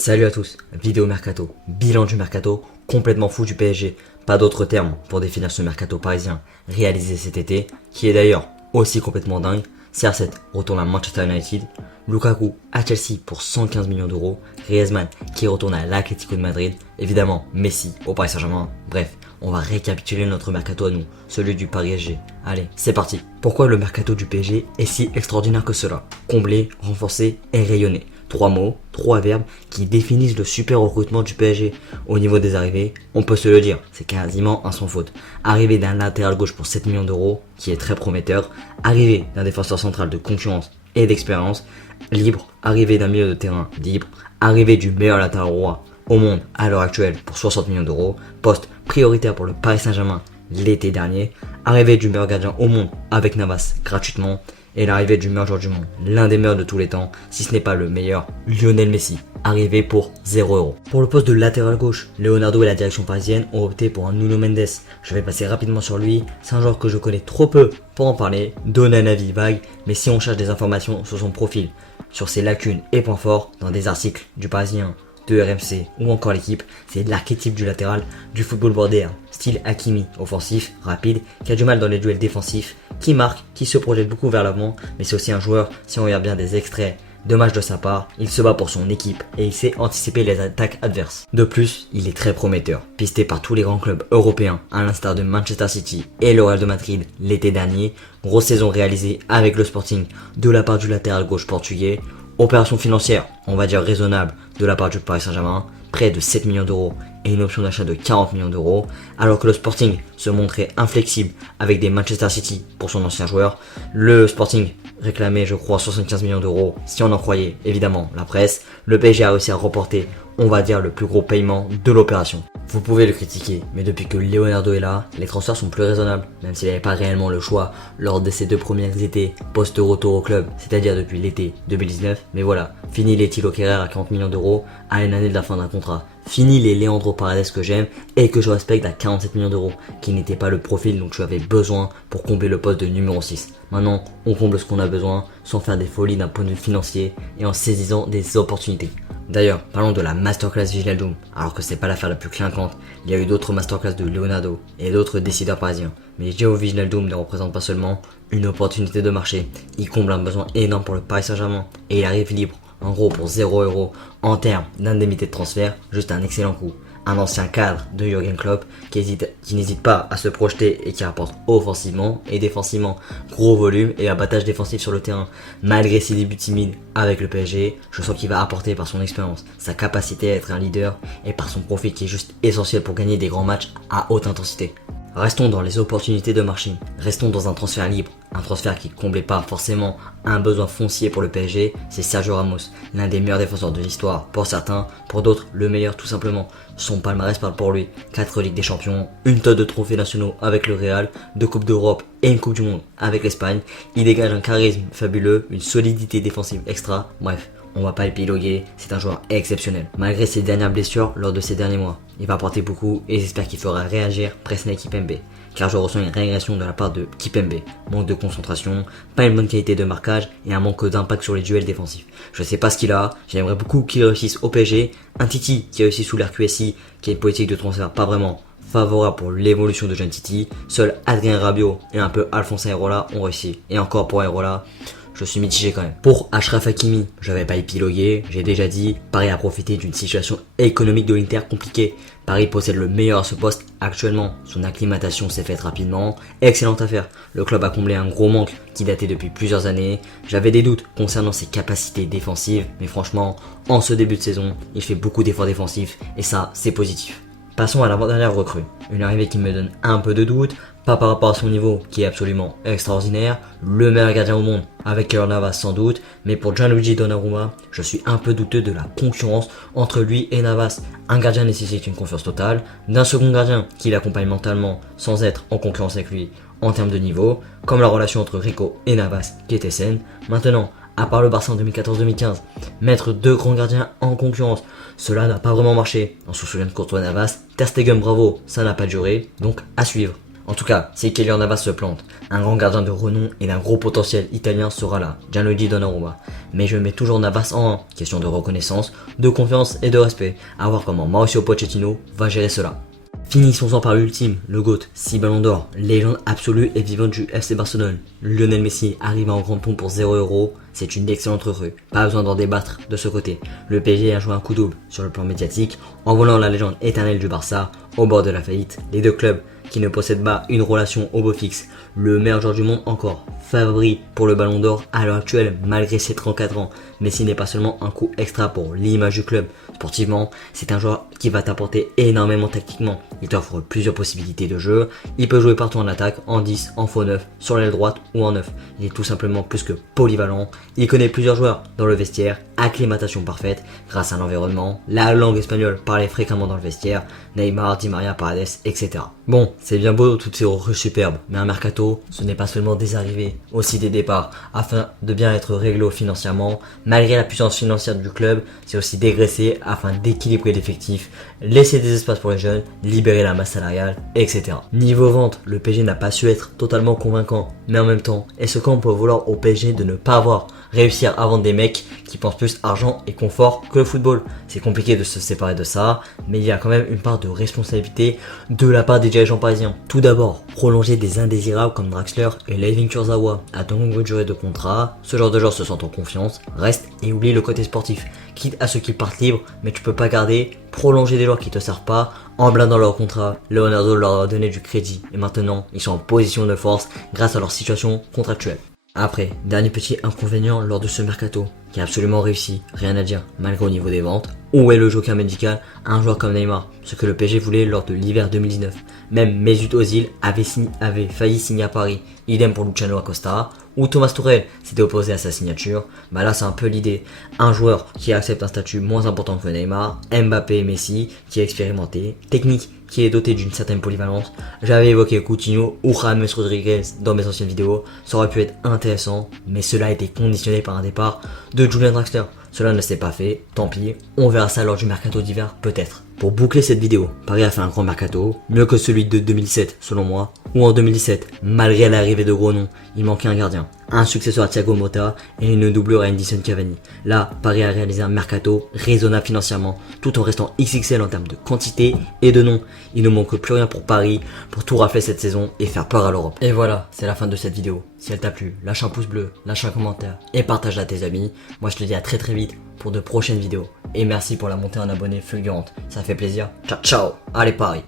Salut à tous, vidéo mercato, bilan du mercato, complètement fou du PSG, pas d'autres termes pour définir ce mercato parisien réalisé cet été, qui est d'ailleurs aussi complètement dingue. CR7 retourne à Manchester United, Lukaku à Chelsea pour 115 millions d'euros, Griezmann qui retourne à l'Atlético de Madrid, évidemment Messi au Paris Saint-Germain. Bref, on va récapituler notre mercato à nous, celui du Paris SG. Allez, c'est parti. Pourquoi le mercato du PSG est si extraordinaire que cela? Combler, renforcer et rayonner. 3 mots, 3 verbes qui définissent le super recrutement du PSG. Au niveau des arrivées, on peut se le dire, c'est quasiment un sans faute. Arrivée d'un latéral gauche pour 7 millions d'euros, qui est très prometteur. Arrivée d'un défenseur central de confiance et d'expérience. Libre, arrivée d'un milieu de terrain libre. Arrivée du meilleur latéral roi au monde à l'heure actuelle pour 60 millions d'euros. Poste prioritaire pour le Paris Saint-Germain l'été dernier. Arrivée du meilleur gardien au monde avec Navas gratuitement. Et l'arrivée du meilleur joueur du monde, l'un des meilleurs de tous les temps, si ce n'est pas le meilleur, Lionel Messi, arrivé pour 0€. Pour le poste de latéral gauche, Leonardo et la direction parisienne ont opté pour un Nuno Mendes. Je vais passer rapidement sur lui, c'est un joueur que je connais trop peu pour en parler, donner un avis vague, mais si on cherche des informations sur son profil, sur ses lacunes et points forts, dans des articles du Parisien, de RMC ou encore l'équipe, c'est l'archétype du latéral du football moderne, style Hakimi, offensif, rapide, qui a du mal dans les duels défensifs, qui marque, qui se projette beaucoup vers l'avant, mais c'est aussi un joueur, si on regarde bien des extraits de matchs de sa part, il se bat pour son équipe et il sait anticiper les attaques adverses. De plus, il est très prometteur, pisté par tous les grands clubs européens, à l'instar de Manchester City et le Real de Madrid l'été dernier. Grosse saison réalisée avec le Sporting de la part du latéral gauche portugais. Opération financière, on va dire raisonnable, de la part du Paris Saint-Germain, près de 7 millions d'euros et une option d'achat de 40 millions d'euros, alors que le Sporting se montrait inflexible avec des Manchester City pour son ancien joueur. Le Sporting réclamait, je crois, 75 millions d'euros, si on en croyait évidemment la presse. Le PSG a réussi à remporter, on va dire, le plus gros paiement de l'opération. Vous pouvez le critiquer, mais depuis que Leonardo est là, les transferts sont plus raisonnables, même s'il n'avait pas réellement le choix lors de ses 2 premiers étés post-retour au club, c'est-à-dire depuis l'été 2019. Mais voilà, fini les Thilo Kehrer à 40 millions d'euros à une année de la fin d'un contrat. Fini les Leandro Paredes que j'aime et que je respecte à 47 millions d'euros, qui n'était pas le profil dont tu avais besoin pour combler le poste de numéro 6. Maintenant, on comble ce qu'on a besoin sans faire des folies d'un point de vue financier et en saisissant des opportunités. D'ailleurs, parlons de la masterclass Wijnaldum. Alors que c'est pas l'affaire la plus clinquante, il y a eu d'autres masterclass de Leonardo et d'autres décideurs parisiens. Mais Gio Wijnaldum ne représente pas seulement une opportunité de marché, il comble un besoin énorme pour le Paris Saint-Germain et il arrive libre, en gros pour 0€. En termes d'indemnité de transfert, juste un excellent coup. Un ancien cadre de Jürgen Klopp qui n'hésite pas à se projeter et qui rapporte offensivement et défensivement. Gros volume et abattage défensif sur le terrain. Malgré ses débuts timides avec le PSG, je sens qu'il va apporter par son expérience, sa capacité à être un leader et par son profil qui est juste essentiel pour gagner des grands matchs à haute intensité. Restons dans les opportunités de marché, restons dans un transfert libre, un transfert qui ne comblait pas forcément un besoin foncier pour le PSG, c'est Sergio Ramos, l'un des meilleurs défenseurs de l'histoire pour certains, pour d'autres le meilleur tout simplement. Son palmarès parle pour lui, 4 Ligues des Champions, une tonne de trophées nationaux avec le Real, 2 Coupes d'Europe et une Coupe du Monde avec l'Espagne. Il dégage un charisme fabuleux, une solidité défensive extra, bref. On va pas épiloguer, c'est un joueur exceptionnel. Malgré ses dernières blessures lors de ces derniers mois, il va apporter beaucoup et j'espère qu'il fera réagir Presnel Kimpembe. Car je ressens une régression de la part de Kimpembe. Manque de concentration, pas une bonne qualité de marquage et un manque d'impact sur les duels défensifs. Je sais pas ce qu'il a, j'aimerais beaucoup qu'il réussisse au PSG. Un Titi qui a réussi sous l'RQSI, qui a une politique de transfert pas vraiment favorable pour l'évolution de jeune Titi. Seul Adrien Rabiot et un peu Alphonse Areola ont réussi. Et encore pour Areola, je suis mitigé quand même. Pour Achraf Hakimi, je vais pas épiloguer, j'ai déjà dit, Paris a profité d'une situation économique de l'Inter compliquée. Paris possède le meilleur à ce poste actuellement, son acclimatation s'est faite rapidement, excellente affaire. Le club a comblé un gros manque qui datait depuis plusieurs années. J'avais des doutes concernant ses capacités défensives, mais franchement, en ce début de saison, il fait beaucoup d'efforts défensifs et ça, c'est positif. Passons à l'avant-dernière recrue, une arrivée qui me donne un peu de doute, pas par rapport à son niveau qui est absolument extraordinaire, le meilleur gardien au monde avec Keylor Navas sans doute, mais pour Gianluigi Donnarumma, je suis un peu douteux de la concurrence entre lui et Navas. Un gardien nécessite une confiance totale, d'un second gardien qui l'accompagne mentalement sans être en concurrence avec lui en termes de niveau, comme la relation entre Rico et Navas qui était saine. Maintenant, à part le Barça en 2014-2015, mettre 2 grands gardiens en concurrence, cela n'a pas vraiment marché. On se souvient de Courtois Navas, Ter Stegen bravo, ça n'a pas duré, donc à suivre. En tout cas, si Kylian Navas se plante, un grand gardien de renom et d'un gros potentiel italien sera là, Gianluigi Donnarumma. Mais je mets toujours Navas en 1, question de reconnaissance, de confiance et de respect, à voir comment Mauricio Pochettino va gérer cela. Finissons-en par l'ultime, le GOAT, 6 ballons d'or, légende absolue et vivante du FC Barcelone. Lionel Messi arrive en grande pompe pour 0€, c'est une excellente recrue, pas besoin d'en débattre de ce côté. Le PSG a joué un coup double sur le plan médiatique, en volant la légende éternelle du Barça au bord de la faillite. Les deux clubs qui ne possèdent pas une relation au beau fixe, le meilleur joueur du monde encore, favori pour le ballon d'or à l'heure actuelle malgré ses 34 ans. Messi n'est pas seulement un coup extra pour l'image du club. Sportivement, c'est un joueur qui va t'apporter énormément tactiquement. Il t'offre plusieurs possibilités de jeu. Il peut jouer partout en attaque, en 10, en faux 9, sur l'aile droite ou en 9. Il est tout simplement plus que polyvalent. Il connaît plusieurs joueurs dans le vestiaire. Acclimatation parfaite grâce à l'environnement. La langue espagnole parlée fréquemment dans le vestiaire. Neymar, Di Maria, Paredes, etc. Bon, c'est bien beau toutes ces recrues superbes, mais un mercato, ce n'est pas seulement des arrivées, aussi des départs. Afin de bien être réglé financièrement, malgré la puissance financière du club, c'est aussi dégraisser afin d'équilibrer l'effectif, laisser des espaces pour les jeunes, libérer la masse salariale, etc. Niveau vente, le PSG n'a pas su être totalement convaincant, mais en même temps, est-ce qu'on peut vouloir au PSG de ne pas avoir réussir à vendre des mecs qui pensent plus argent et confort que le football? C'est compliqué de se séparer de ça, mais il y a quand même une part de responsabilité de la part des dirigeants parisiens. Tout d'abord, prolonger des indésirables comme Draxler et Layvin Kurzawa à de longues durées de contrat. Ce genre de joueurs se sentent en confiance, reste et oublie le côté sportif. Quitte à ceux qui partent libres, mais tu peux pas garder, prolonger des joueurs qui te servent pas, en blindant leur contrat. Leonardo leur a donné du crédit et maintenant ils sont en position de force grâce à leur situation contractuelle. Après, dernier petit inconvénient lors de ce mercato, qui a absolument réussi, rien à dire, malgré au niveau des ventes. Où est le joker médical à un joueur comme Neymar? Ce que le PSG voulait lors de l'hiver 2019. Même Mesut Ozil avait failli signer à Paris, idem pour Luciano Acosta, ou Thomas Tuchel s'était opposé à sa signature. Bah là c'est un peu l'idée, un joueur qui accepte un statut moins important que Neymar, Mbappé et Messi, qui est expérimenté, technique, qui est doté d'une certaine polyvalence. J'avais évoqué Coutinho ou James Rodriguez dans mes anciennes vidéos, ça aurait pu être intéressant, mais cela a été conditionné par un départ de Julian Draxler. Cela ne s'est pas fait, tant pis, on verra ça lors du mercato d'hiver, peut-être. Pour boucler cette vidéo, Paris a fait un grand mercato, mieux que celui de 2007 selon moi, ou en 2017, malgré l'arrivée de gros noms, il manquait un gardien, un successeur à Thiago Motta et une doublure à Edinson Cavani. Là, Paris a réalisé un mercato raisonnable financièrement, tout en restant XXL en termes de quantité et de nom. Il ne manque plus rien pour Paris, pour tout rafler cette saison et faire peur à l'Europe. Et voilà, c'est la fin de cette vidéo. Si elle t'a plu, lâche un pouce bleu, lâche un commentaire et partage-la à tes amis. Moi je te dis à très très vite pour de prochaines vidéos. Et merci pour la montée en abonnés fulgurante, ça fait plaisir. Ciao ciao, allez Paris.